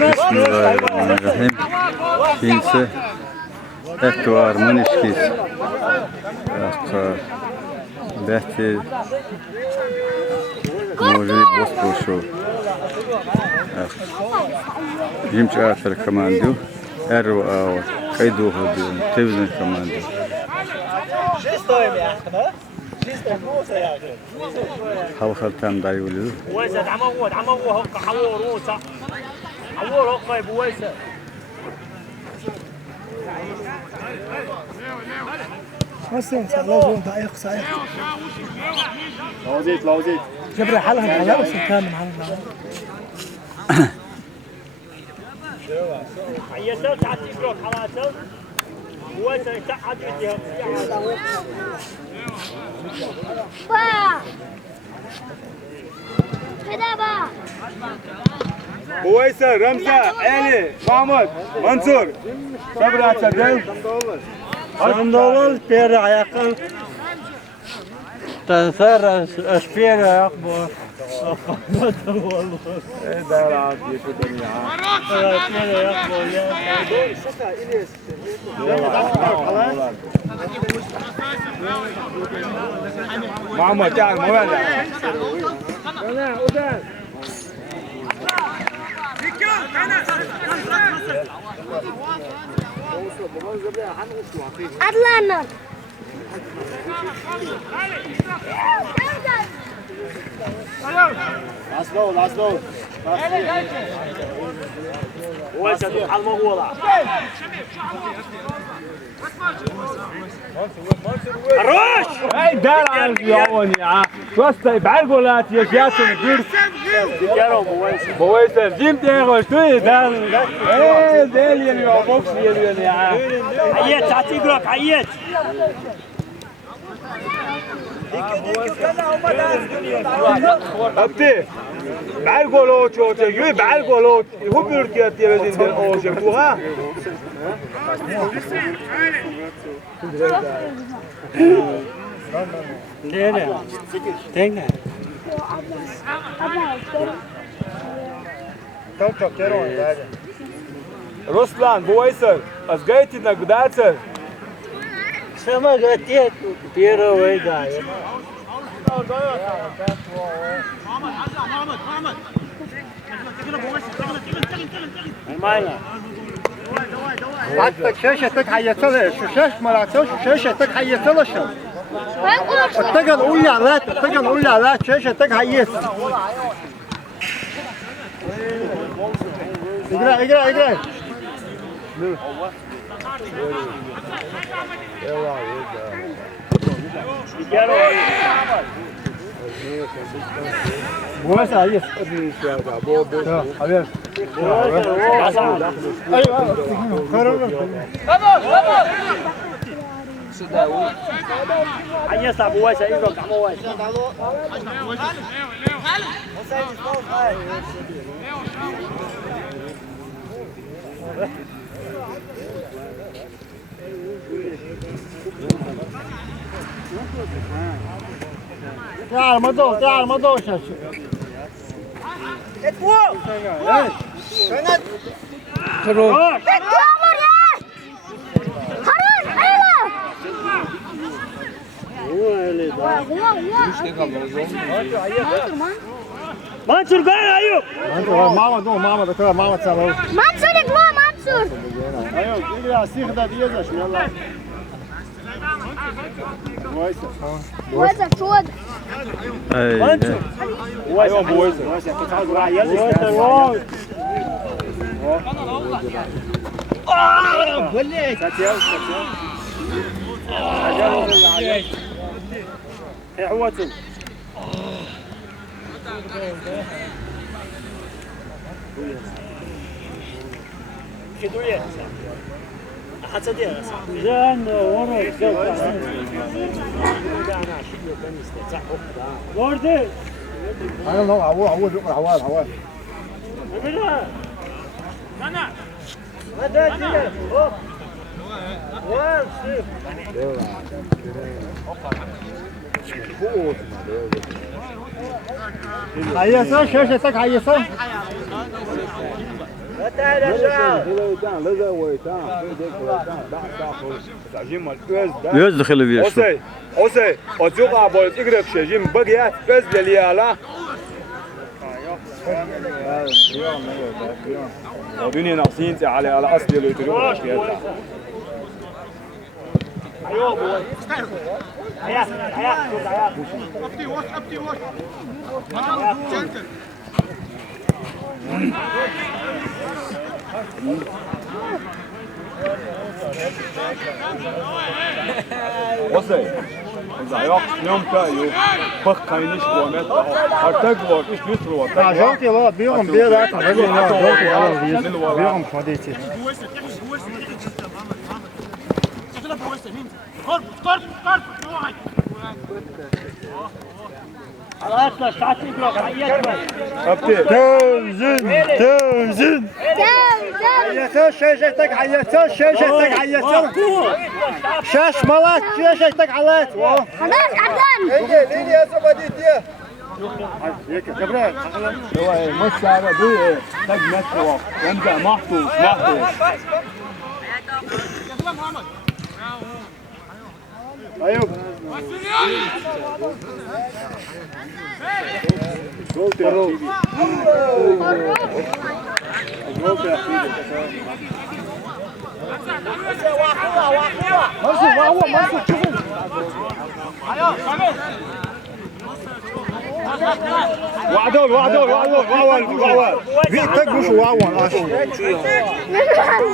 Bismillahirrahmanirrahim. Kimse et var mı nişkiz? Behti Moji Bospoşu. Jimç Afer Kamandu. Erro Ağ Kaydu Hudu. Tevzin Kamandu. Hava haltam dayılı. حسين لازم دقيق صحيح لوزيت لوزيت جبر حالها على بس كامل على حياتو تعطي بروك حالاتو وانت تقعد فيها با كده با بويسر رمزة علي محمد منصور صبري أتشدل صندوق بير عيقل تنثر أشبير يقبر والله إيه ده العادي في الدنيا أشبير يقبر محمد تعال موالي أطلعنا أصلو أصلو ويش على المغولة الروش هاي دار على اليوم يا توستي بعرقولات يا جاسم دير يا بويسر بويسر جيم تيغل توي دار ايه ديل يا بوكس يا عيت تعطي بروك عيت أبتي بعرقولات شو تيجي بعرقولات هو بيركي تيجي دين أوجه توها تيجي Ruslan, بويسر أزجيت إنك بدأت سما قتيت بيرو ويداي حتى شاشتك حيتلش شاش مراتش شاشتك حيتلش اتجل قول لي على اتجل قول لي على شاشتك حيت اجري اجري اجري بوس عيس حبيبي ايوه عيس ابو ويس ايدك عمو ويس تعال ما دوش منصور قال ايوب ماما دكتور ماما تسالو منصور اقوى منصور ايوه اجري على السيخ ده ديزش يلا ويسا شود ايوه بويسر كنت عاوز راح يلي جان ورا وردي انا لو عوال انا هذا كده حيسه شاشتك حيسه Göz dıxılı bir şu. Osey, ocuğa boyut igrek şejim bagiyat öz leliyala. ودنيا ناقصين على اصل اللي تروح وصل إذا يقص يوم تايو بق كاينش قومت هرتقبر إيش بيسروا Žalti lot, bijom bio da sam vidio na žalti lot, bijom hoditi. خلاص تعطي بلوك حياتنا Tövzün. Gel gel. Hayatı şeşetek hayatı şeşetek hayatı. Şaş malat şeşetek halat. خلاص عدان. Lili yazı badit ya. مسارة بي تج مترو ينزع محطوش Ayıp. وعدول ويتك وش واون عاش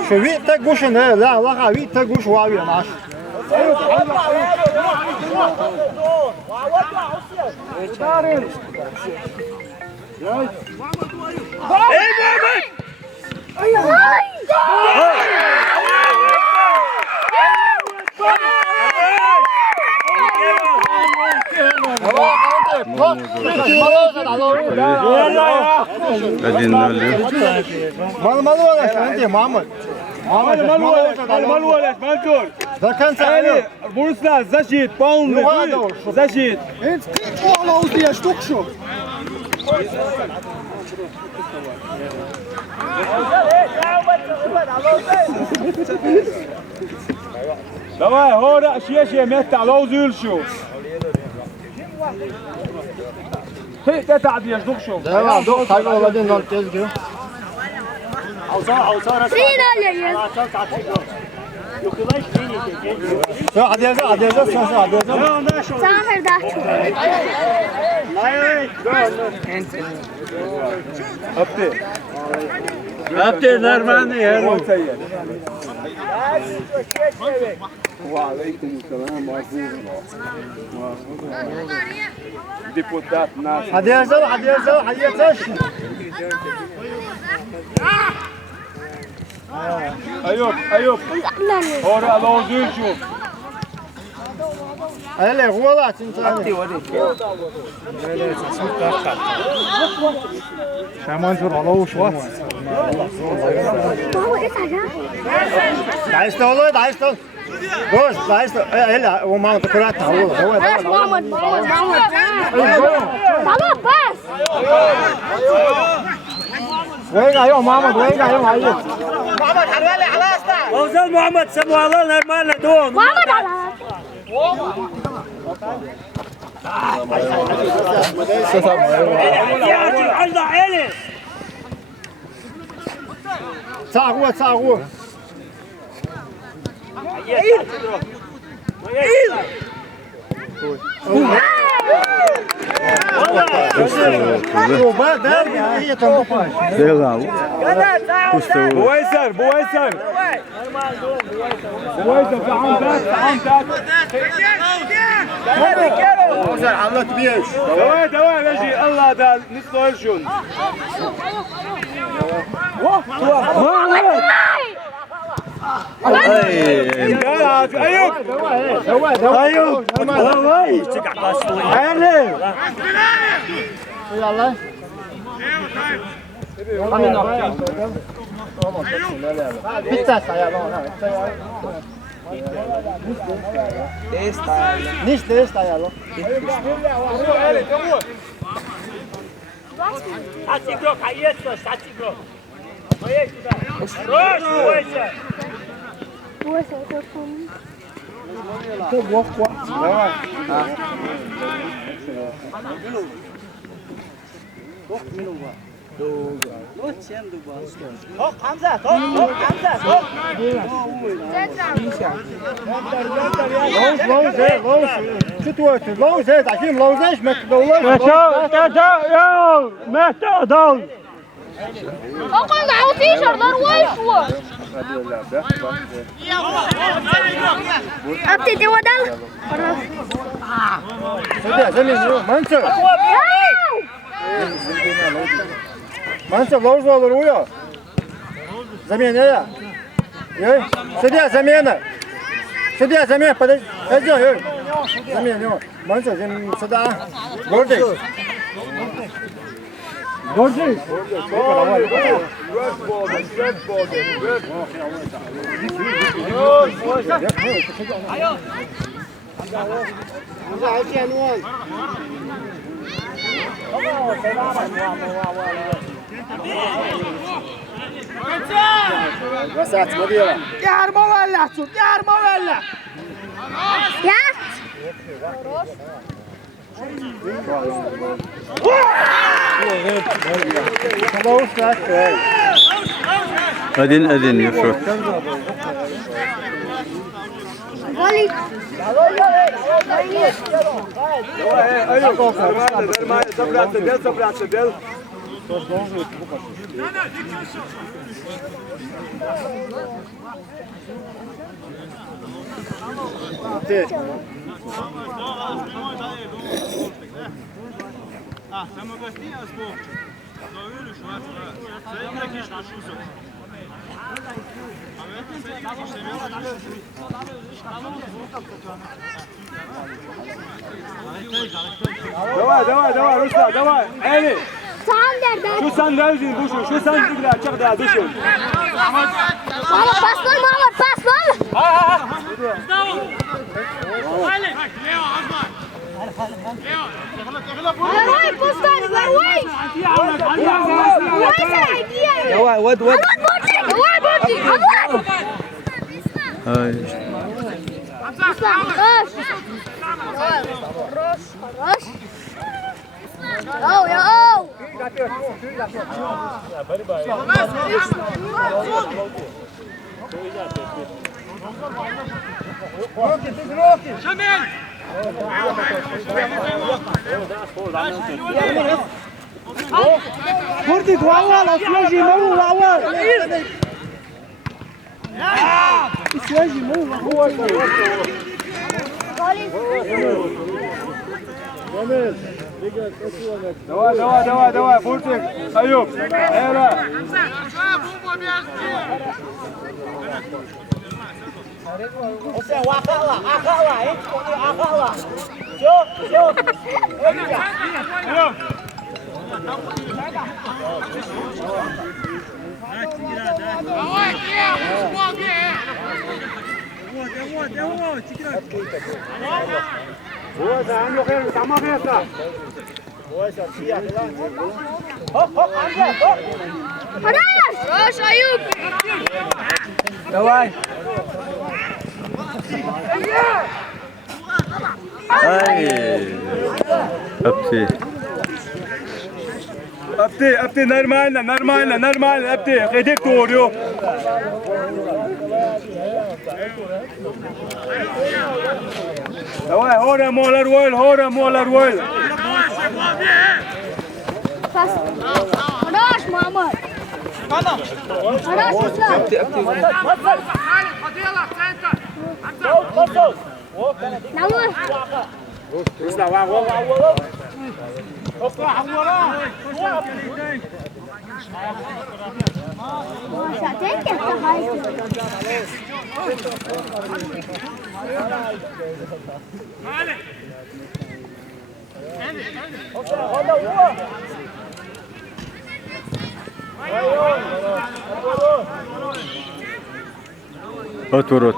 شو ويتك وش لا لا ويتك وش واون عاش قاعدين نولي مال ولا انت محمد المالولش منظور ده كان سهل بورسلا زاشيت باوند زاشيت انت والله قصدي يا شتوك شو давай هورا شيشه مت على زول شو هي تتعب يا شدوك شو ده دوق طيب والله دي نار تيز كده فين عليا؟ عديزة ساهر ده. أبتي نرماني يا وعليكم السلام ورحمة الله ديبوتات ناس عديزة أيوب هورا على زول شو هلا والله تنتهي شامان شو والله شو ما هو ايه ده؟ دايست والله دايست بص دايست هلا هو ما تكرات هو بس محمد بس. وين ايوه محمد وين ايوه هاي محمد حلوالي على اسطى وصل محمد سمو الله نرمان لدون محمد على يا عند عيني صاغوه بويسر تعال وصل عملت بيش دواء نجي الله ده نص شون Saci bloc, aiuto, saci bloc. روش كويسه كويسة تكون لوز زي عشان لوزاش ما تدولش يا متى دول أقول عاوزين شردار ويشوا أبتدي ودل منصب لوز olur uya. Замена я. Ей, сидя замена. Сидя замена, подожди. Ей. Замена. منصب сюда. Гордый. Гордый. وسعت مديرة يا مولع شوف يا مولع يا لوز لا أدين يفرق غالي Давай, Руслан, давай. Эли, تعال دردان şu sen nereden düşün? Şu sen bir daha çık daha düşün. ماما باس بول ماما باس بول وين بوستان وين يا ود وين بودي هاي رش أو يا أو كردي والله سواجي مو والله سواجي مو هو Давай, Буртик, Аюб, Эра. Вот, а ну хер, там место. رش أيوب давай هاي Апти, нормально, апти, ходик doğru. Давай, hora molar roll. بس رش محمد رش إسلام نعم ساعتين كيف تخيل Otur.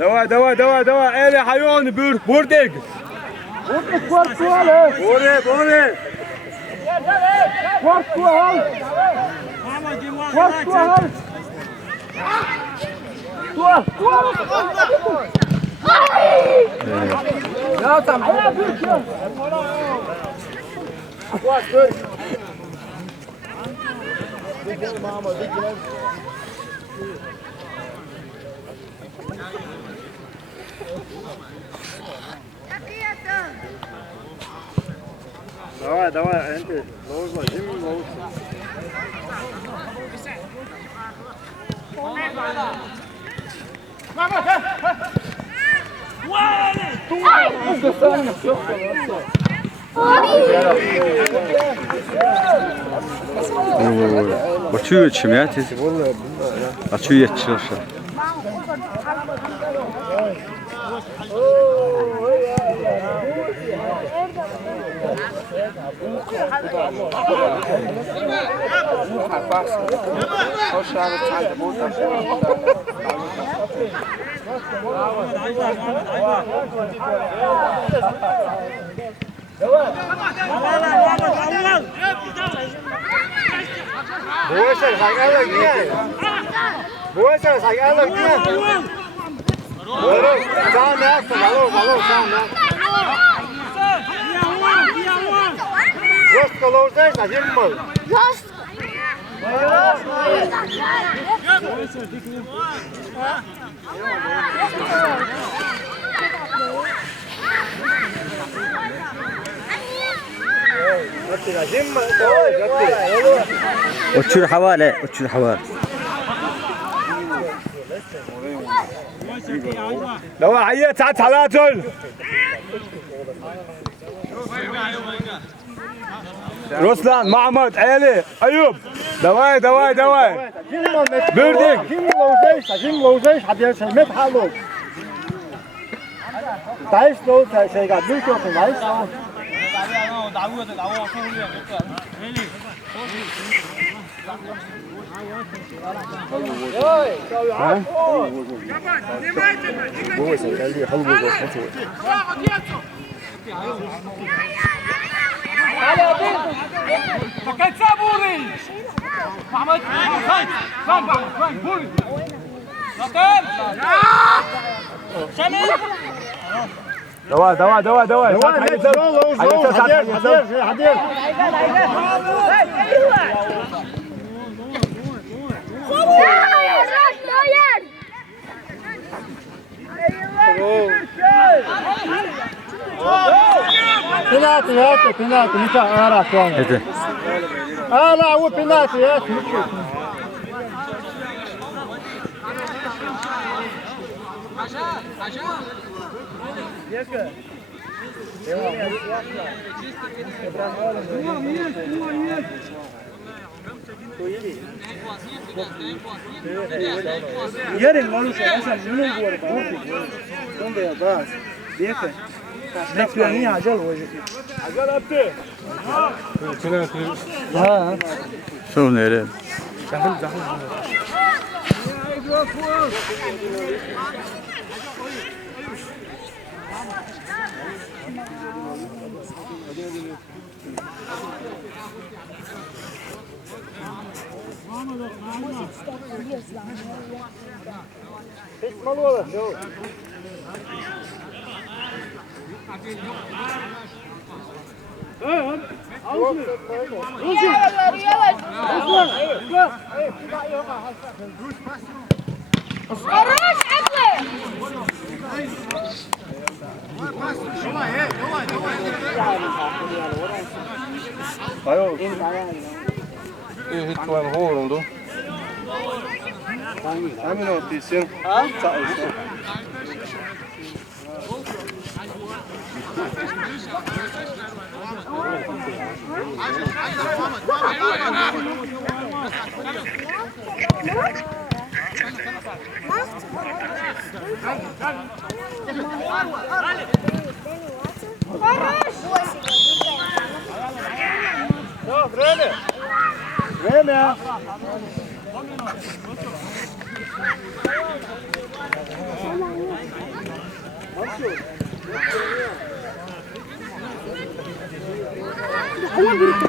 Давай, Эли, Хайон, Бурдик. Bore, bore. Давай, Энди, лоузла, Jimmy лоуз. Açıyor içim ya tez. Açıyor yetişiyor. Bố sẽ thành ăn lần kia. Bố sẽ thành ăn lần kia. Bố đâu, sao nè, vào đâu, sao nè. Just коло здесь, а зим мол. Uçur havale, uçur havale. دواء حية تعال تعال رسلان محمد علي أيوب دواء بردك Jim lozes, hadi sen met halo. Dais lo sai ga büyük olsun dais lo. دواء hadi. Penaltı, nita ara şu an. Hadi. Ara o penaltı ya. Yarın olursa mesela bunu bu donde atrás vieja Meklani acil hoje Sorun nere? Hittoen hålen då. En minut sen. Время. Ama bir